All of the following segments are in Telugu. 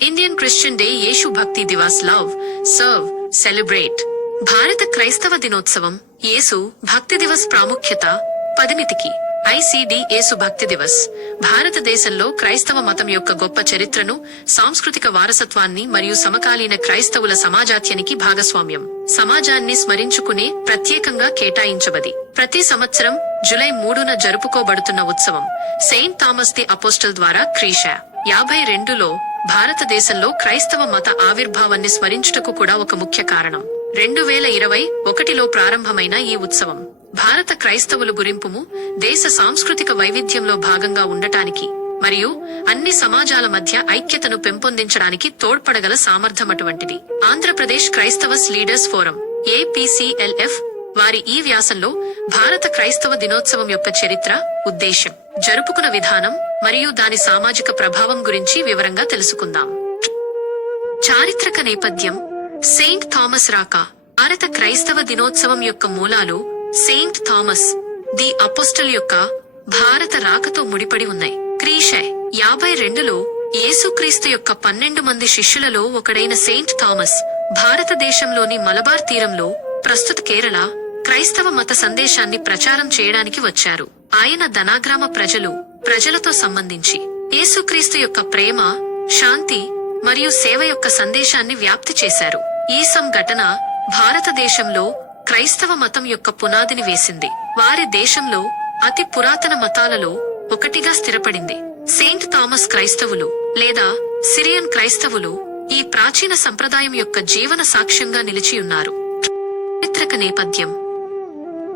ఇండియన్ క్రిస్టియన్ డే యేసు భక్తి దివాస్ లవ్ సర్వ్ సెలబ్రేట్ భారత క్రైస్తవ దినోత్సవం యేసు భక్తి దివస్ ప్రాముఖ్యత పదిమితికి ఐసిడి యేసు భక్తి దివస్ భారతదేశంలో క్రైస్తవ మతం యొక్క గొప్ప చరిత్రను సాంస్కృతిక వారసత్వాన్ని మరియు సమకాలీన క్రైస్తవుల సమాజాత్యానికి భాగస్వామ్యం సమాజాన్ని స్మరించుకునే ప్రత్యేకంగా కేటాయించబది ప్రతి సంవత్సరం జులై మూడున జరుపుకోబడుతున్న ఉత్సవం సెయింట్ థామస్ ది అపోస్టల్ ద్వారా క్రీష యాభై రెండులో భారతదేశంలో క్రైస్తవ మత ఆవిర్భావాన్ని స్మరించుటకు కూడా ఒక ముఖ్య కారణం. రెండు వేల ఇరవై ఒకటిలో ప్రారంభమైన ఈ ఉత్సవం భారత క్రైస్తవులు గురింపుము దేశ సాంస్కృతిక వైవిధ్యంలో భాగంగా ఉండటానికి మరియు అన్ని సమాజాల మధ్య ఐక్యతను పెంపొందించడానికి తోడ్పడగల సామర్థ్యం అటువంటిది. ఆంధ్రప్రదేశ్ క్రైస్తవస్ లీడర్స్ ఫోరం ఏపీసీఎల్ఎఫ్ వారి ఈ వ్యాసంలో భారత క్రైస్తవ దినోత్సవం యొక్క చరిత్ర ఉద్దేశం జరుపుకున్న విధానం మరియు దాని సామాజిక ప్రభావం గురించి వివరంగా తెలుసుకుందాం. చారిత్రక నేపథ్యం సెయింట్ థామస్ రాక భారత క్రైస్తవ దినోత్సవం యొక్క మూలాలు సెయింట్ థామస్ ది అపోస్టల్ యొక్క భారత రాకతో ముడిపడి ఉన్నాయి. క్రీషే యాభై రెండులో యేసుక్రీస్తు యొక్క పన్నెండు మంది శిష్యులలో ఒకడైన సెయింట్ థామస్ భారతదేశంలోని మలబార్ తీరంలో ప్రస్తుత కేరళ క్రైస్తవ మత సందేశాన్ని ప్రచారం చేయడానికి వచ్చారు. ఆయన ధనాగ్రామ ప్రజలు ప్రజలతో సంబంధించి యేసుక్రీస్తు యొక్క ప్రేమ శాంతి మరియు సేవ యొక్క సందేశాన్ని వ్యాప్తి చేశారు. ఈ సంఘటన భారతదేశంలో క్రైస్తవ మతం యొక్క పునాదిని వేసింది. వారి దేశంలో అతి పురాతన మతాలలో ఒకటిగా స్థిరపడింది. సెయింట్ థామస్ క్రైస్తవులు లేదా సిరియన్ క్రైస్తవులు ఈ ప్రాచీన సంప్రదాయం యొక్క జీవన సాక్ష్యంగా నిలిచి ఉన్నారు. చారిత్రక నేపథ్యం.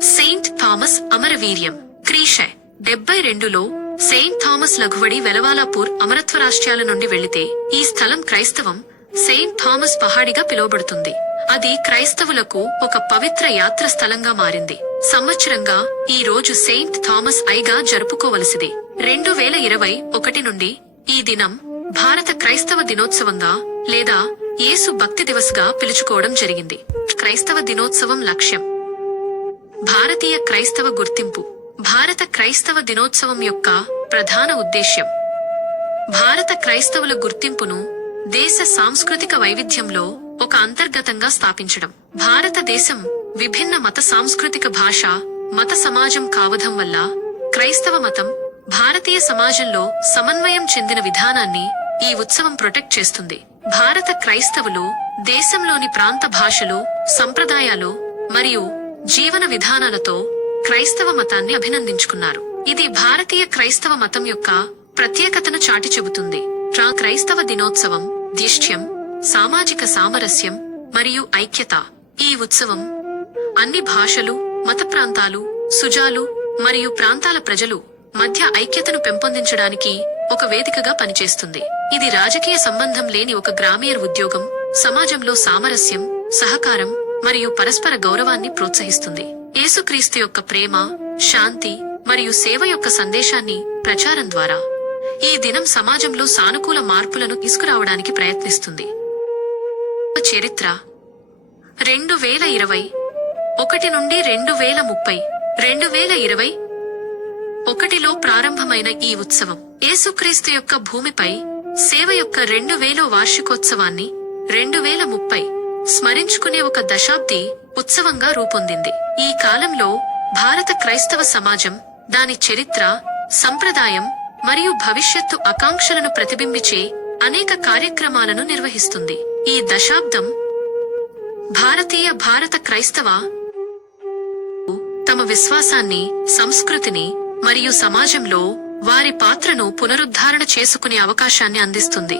Saint Thomas అమరవీర్యం. క్రీష డెబ్బై రెండులో సెయింట్ థామస్ లఘువడి వెలవాలాపూర్ అమరత్వ రాష్ట్రాల నుండి వెళితే ఈ స్థలం క్రైస్తవం సెయింట్ థామస్ పహాడిగా పిలువబడుతుంది. అది క్రైస్తవులకు ఒక పవిత్ర యాత్ర స్థలంగా మారింది. సంవత్సరంగా ఈ రోజు సెయింట్ థామస్ ఐగా జరుపుకోవలసిది. రెండు వేల ఇరవై ఒకటి నుండి ఈ దినం భారత క్రైస్తవ దినోత్సవంగా లేదా యేసు భక్తి దివస్గా పిలుచుకోవడం జరిగింది. క్రైస్తవ దినోత్సవం లక్ష్యం. భారతీయ క్రైస్తవ గుర్తింపు. భారత క్రైస్తవ దినోత్సవం యొక్క ప్రధాన ఉద్దేశ్యం. భారత క్రైస్తవుల గుర్తింపును దేశ సాంస్కృతిక వైవిధ్యంలో ఒక అంతర్గతంగా స్థాపించడం. భారతదేశం విభిన్న మత సాంస్కృతిక భాష మత సమాజం కావడం వల్ల క్రైస్తవ మతం భారతీయ సమాజంలో సమన్వయం చెందిన విధానాన్ని ఈ ఉత్సవం ప్రొటెక్ట్ చేస్తుంది. భారత క్రైస్తవులు దేశంలోని ప్రాంత భాషలు సంప్రదాయాలు మరియు జీవన విధానాలతో క్రైస్తవ మతాన్ని అభినందించుకున్నారు. ఇది భారతీయ క్రైస్తవ మతం యొక్క ప్రత్యేకతను చాటి చెబుతుంది. క్రైస్తవ దినోత్సవం దిష్ట్యం సామాజిక సామరస్యం మరియు ఐక్యత ఈ ఉత్సవం అన్ని భాషలు మత ప్రాంతాలు సుజాలు మరియు ప్రాంతాల ప్రజలు మధ్య ఐక్యతను పెంపొందించడానికి ఒక వేదికగా పనిచేస్తుంది. ఇది రాజకీయ సంబంధం లేని ఒక గ్రామీణ ఉద్యోగం సమాజంలో సామరస్యం సహకారం మరియు పరస్పర గౌరవాన్ని ప్రోత్సహిస్తుంది. యేసుక్రీస్తు యొక్క ప్రేమ శాంతి మరియు సేవ యొక్క సందేశాన్ని ప్రచారం ద్వారా ఈ దినం సమాజంలో సానుకూల మార్పులను తీసుకురావడానికి ప్రయత్నిస్తుంది. చరిత్ర రెండు వేల ఇరవై ఒకటి నుండి రెండు వేల ముప్పై రెండు వేల ఇరవై ఒకటిలో ప్రారంభమైన ఈ ఉత్సవం యేసుక్రీస్తు యొక్క భూమిపై సేవ యొక్క రెండు వేలో వార్షికోత్సవాన్ని రెండు వేల ముప్పై స్మరించుకునే ఒక దశాబ్ది ఉత్సవంగా రూపొందింది. ఈ కాలంలో భారత క్రైస్తవ సమాజం దాని చరిత్ర సంప్రదాయం మరియు భవిష్యత్తు ఆకాంక్షలను ప్రతిబింబించే అనేక కార్యక్రమాలను నిర్వహిస్తుంది. ఈ దశాబ్దం భారతీయ భారత క్రైస్తవ తమ విశ్వాసాన్ని సంస్కృతిని మరియు సమాజంలో వారి పాత్రను పునరుద్ధారణ చేసుకునే అవకాశాన్ని అందిస్తుంది.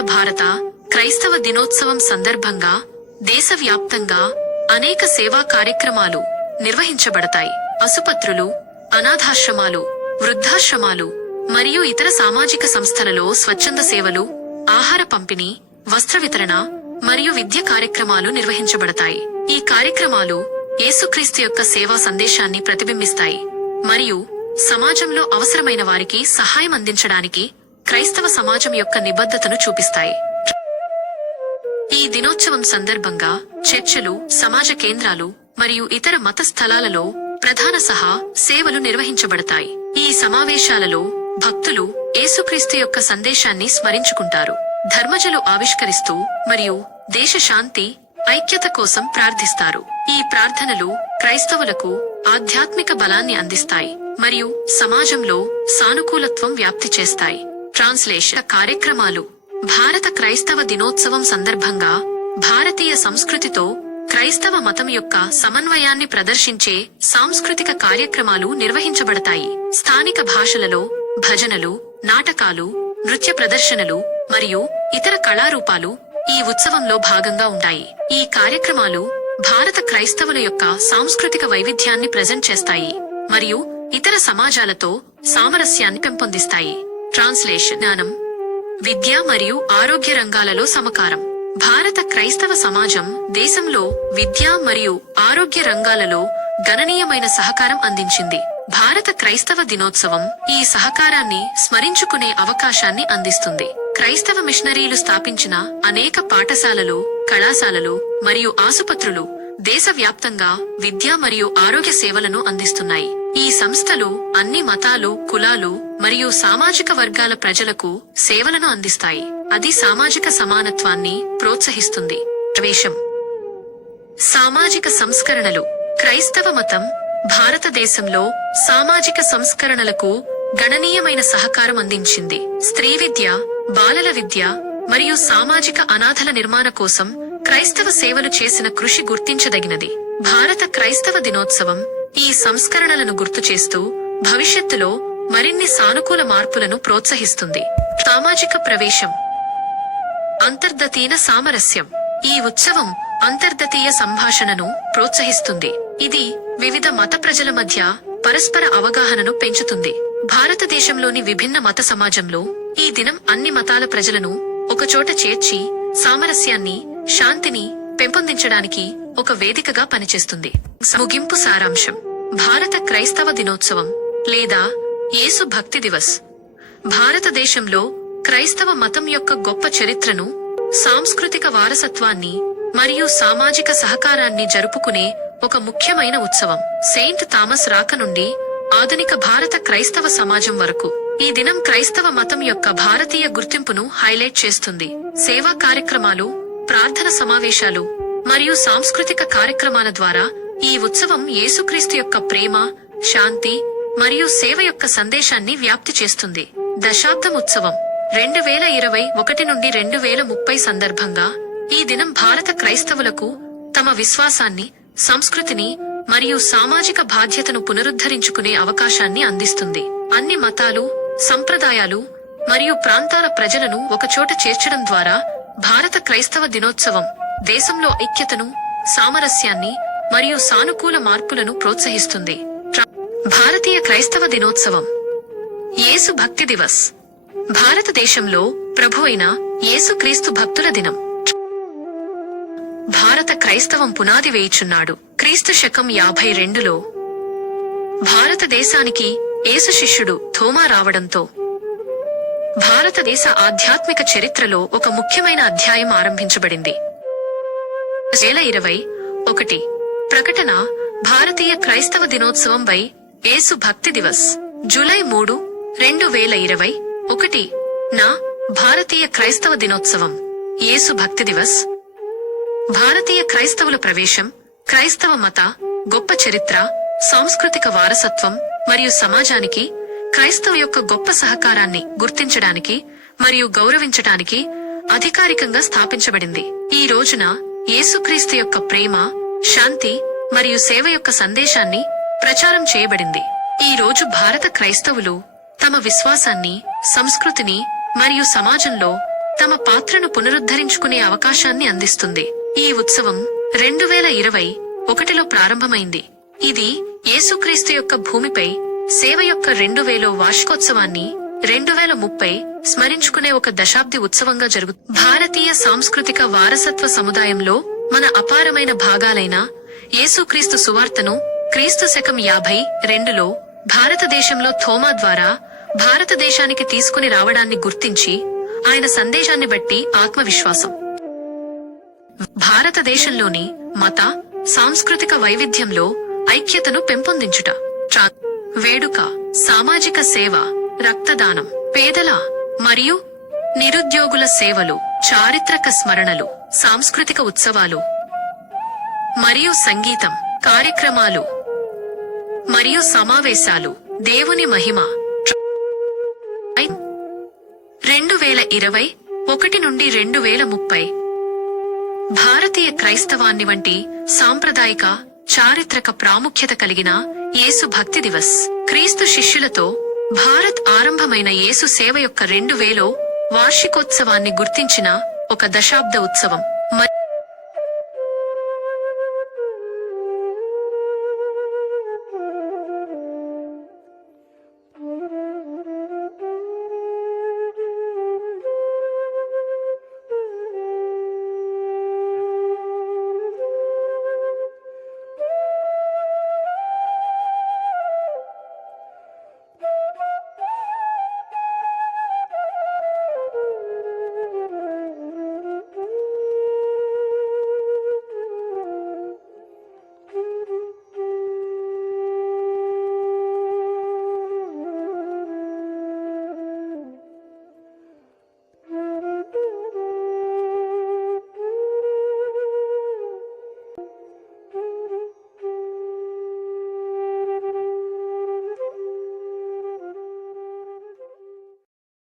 భారత క్రైస్తవ దినోత్సవం సందర్భంగా దేశవ్యాప్తంగా అనేక సేవా కార్యక్రమాలు నిర్వహించబడతాయి. అసుపత్రులు అనాథాశ్రమాలు వృద్ధాశ్రమాలు మరియు ఇతర సామాజిక సంస్థలలో స్వచ్ఛంద సేవలు ఆహార పంపిణీ వస్త్ర వితరణ మరియు విద్య కార్యక్రమాలు నిర్వహించబడతాయి. ఈ కార్యక్రమాలు యేసుక్రీస్తు యొక్క సేవా సందేశాన్ని ప్రతిబింబిస్తాయి మరియు సమాజంలో అవసరమైన వారికి సహాయం అందించడానికి క్రైస్తవ సమాజం యొక్క నిబద్ధతను చూపిస్తాయి. దినోత్సవం సందర్భంగా చర్చలు సమాజ కేంద్రాలు మరియు ఇతర మత స్థలాలలో ప్రధాన సహా సేవలు నిర్వహించబడతాయి. ఈ సమావేశాలలో భక్తులు యేసుక్రీస్తు యొక్క సందేశాన్ని స్మరించుకుంటారు. ధర్మజలు ఆవిష్కరిస్తూ మరియు దేశ శాంతి ఐక్యత కోసం ప్రార్థిస్తారు. ఈ ప్రార్థనలు క్రైస్తవులకు ఆధ్యాత్మిక బలాన్ని అందిస్తాయి మరియు సమాజంలో సానుకూలత్వం వ్యాప్తి చేస్తాయి. ట్రాన్స్లేషన్ కార్యక్రమాలు భారత క్రైస్తవ దినోత్సవం సందర్భంగా భారతీయ సంస్కృతితో క్రైస్తవ మతం యొక్క సమన్వయాన్ని ప్రదర్శించే సాంస్కృతిక కార్యక్రమాలు నిర్వహించబడతాయి. స్థానిక భాషలలో భజనలు నాటకాలు నృత్య ప్రదర్శనలు మరియు ఇతర కళారూపాలు ఈ ఉత్సవంలో భాగంగా ఉంటాయి. ఈ కార్యక్రమాలు భారత క్రైస్తవుల యొక్క సాంస్కృతిక వైవిధ్యాన్ని ప్రజెంట్ చేస్తాయి మరియు ఇతర సమాజాలతో సామరస్యాన్ని పెంపొందిస్తాయి. ట్రాన్స్లేషన్ జ్ఞానం విద్య మరియు ఆరోగ్య రంగాలలో సమకారం. భారత క్రైస్తవ సమాజం దేశంలో విద్య మరియు ఆరోగ్య రంగాలలో గణనీయమైన సహకారం అందించింది. భారత క్రైస్తవ దినోత్సవం ఈ సహకారాన్ని స్మరించుకునే అవకాశాన్ని అందిస్తుంది. క్రైస్తవ మిషనరీలు స్థాపించిన అనేక పాఠశాలలు కళాశాలలు మరియు ఆసుపత్రులు దేశవ్యాప్తంగా విద్య మరియు ఆరోగ్య సేవలను అందిస్తున్నాయి. ఈ సంస్థలు అన్ని మతాలు కులాలు మరియు సామాజిక వర్గాల ప్రజలకు సేవలను అందిస్తాయి. అది సామాజిక సమానత్వాన్ని ప్రోత్సహిస్తుంది. ప్రవేశం. సామాజిక సంస్కరణలు. క్రైస్తవ మతం భారతదేశంలో సామాజిక సంస్కరణలకు గణనీయమైన సహకారం అందించింది. స్త్రీ విద్య బాలల విద్య మరియు సామాజిక అనాథల నిర్మాణ కోసం క్రైస్తవ సేవలు చేసిన కృషి గుర్తించదగినది. భారత క్రైస్తవ దినోత్సవం ఈ సంస్కరణలను గుర్తు చేస్తూ భవిష్యత్తులో మరిన్ని సానుకూల మార్పులను ప్రోత్సహిస్తుంది. సామాజిక ప్రవేశం. అంతర్దతీన సామరస్యం. ఈ ఉత్సవం అంతర్దతీయ సంభాషణను ప్రోత్సహిస్తుంది. ఇది వివిధ మత ప్రజల మధ్య పరస్పర అవగాహనను పెంచుతుంది. భారతదేశంలోని విభిన్న మత సమాజంలో ఈ దినం అన్ని మతాల ప్రజలను ఒకచోట చేర్చి సామరస్యాన్ని శాంతిని పెంపొందించడానికి ఒక వేదికగా పనిచేస్తుంది. ముగింపు సారాంశం. భారత క్రైస్తవ దినోత్సవం లేదా యేసు భక్తి దివస్. భారతదేశంలో క్రైస్తవ మతం యొక్క గొప్ప చరిత్రను సాంస్కృతిక వారసత్వాన్ని మరియు సామాజిక సహకారాన్ని జరుపుకునే ఒక ముఖ్యమైన ఉత్సవం. సెయింట్ థామస్ రాక నుండి ఆధునిక భారత క్రైస్తవ సమాజం వరకు ఈ దినం క్రైస్తవ మతం యొక్క భారతీయ గుర్తింపును హైలైట్ చేస్తుంది. సేవా కార్యక్రమాలు ప్రార్థన సమావేశాలు మరియు సాంస్కృతిక కార్యక్రమాల ద్వారా ఈ ఉత్సవం యేసుక్రీస్తు యొక్క ప్రేమ శాంతి మరియు సేవ యొక్క సందేశాన్ని వ్యాప్తి చేస్తుంది. దశాబ్దం ఉత్సవం రెండు వేల ఇరవై ఒకటి నుండి రెండు వేల ముప్పై సందర్భంగా ఈ దినం భారత క్రైస్తవులకు తమ విశ్వాసాన్ని సంస్కృతిని మరియు సామాజిక బాధ్యతను పునరుద్ధరించుకునే అవకాశాన్ని అందిస్తుంది. అన్ని మతాలు సంప్రదాయాలు మరియు ప్రాంతాల ప్రజలను ఒకచోట చేర్చడం ద్వారా భారత క్రైస్తవ దినోత్సవం దేశంలో ఐక్యతను సామరస్యాన్ని మరియు సానుకూల మార్పులను ప్రోత్సహిస్తుంది. భారతీయ క్రైస్తవ దినోత్సవం. యేసు భక్తి దివస్. భారతదేశంలో ప్రభువైన యేసుక్రీస్తు భక్తుల దినం. భారత క్రైస్తవం పునాది వేయుచున్నాడు. క్రీస్తు శకం యాభై రెండులో భారతదేశానికి యేసు శిష్యుడు థోమా రావడంతో భారతదేశ ఆధ్యాత్మిక చరిత్రలో ఒక ముఖ్యమైన అధ్యాయం ఆరంభించబడింది. వేల ఇరవై ఒకటి. ప్రకటన భారతీయ క్రైస్తవ దినోత్సవం బై ఏసు భక్తి దివస్. జూలై మూడు రెండు వేల ఇరవై ఒకటి నా భారతీయ క్రైస్తవ దినోత్సవం. యేసు భక్తి దివస్. భారతీయ క్రైస్తవుల ప్రవేశం క్రైస్తవ మత గొప్ప చరిత్ర సాంస్కృతిక వారసత్వం మరియు సమాజానికి క్రైస్తవ యొక్క గొప్ప సహకారాన్ని గుర్తించడానికి మరియు గౌరవించడానికి అధికారికంగా స్థాపించబడింది. ఈ రోజున యేసుక్రీస్తు యొక్క ప్రేమ శాంతి మరియు సేవ యొక్క సందేశాన్ని ప్రచారం చేయబడింది. ఈ రోజు భారత క్రైస్తవులు తమ విశ్వాసాన్ని సంస్కృతిని మరియు సమాజంలో తమ పాత్రను పునరుద్ధరించుకునే అవకాశాన్ని అందిస్తుంది. ఈ ఉత్సవం రెండు వేల ఇరవై ఒకటిలో ప్రారంభమైంది. ఇది యేసుక్రీస్తు యొక్క భూమిపై సేవ యొక్క రెండు వేలో వార్షికోత్సవాన్ని రెండు వేల ముప్పై స్మరించుకునే ఒక దశాబ్ది ఉత్సవంగా జరుగు భారతీయ సాంస్కృతిక వారసత్వ సముదాయంలో మన అపారమైన భాగాలైన యేసుక్రీస్తు సువార్తను క్రీస్తు శకం యాభై రెండులో భారతదేశంలో థోమా ద్వారా భారతదేశానికి తీసుకుని రావడాన్ని గుర్తించి ఆయన సందేశాన్ని బట్టి ఆత్మవిశ్వాసం. భారతదేశంలోని మత సాంస్కృతిక వైవిధ్యంలో ఐక్యతను పెంపొందించుట. వేడుక సామాజిక సేవ రక్తదానం పేదల మరియు నిరుద్యోగుల సేవలు చారిత్రక స్మరణలు. సాంస్కృతిక ఉత్సవాలు మరియు సంగీతం కార్యక్రమాలు మరియు సమావేశాలు దేవుని మహిమ. రెండు వేల ఇరవై ఒకటి నుండి రెండు వేల ముప్పై. భారతీయ క్రైస్తవాన్ని వంటి సాంప్రదాయిక చారిత్రక ప్రాముఖ్యత కలిగిన యేసు భక్తి దివస్. క్రీస్తు శిష్యులతో భారత్ ఆరంభమైన యేసు సేవ యొక్క రెండు వేలో వార్షికోత్సవాన్ని గుర్తించిన ఒక దశాబ్ద ఉత్సవం. మ-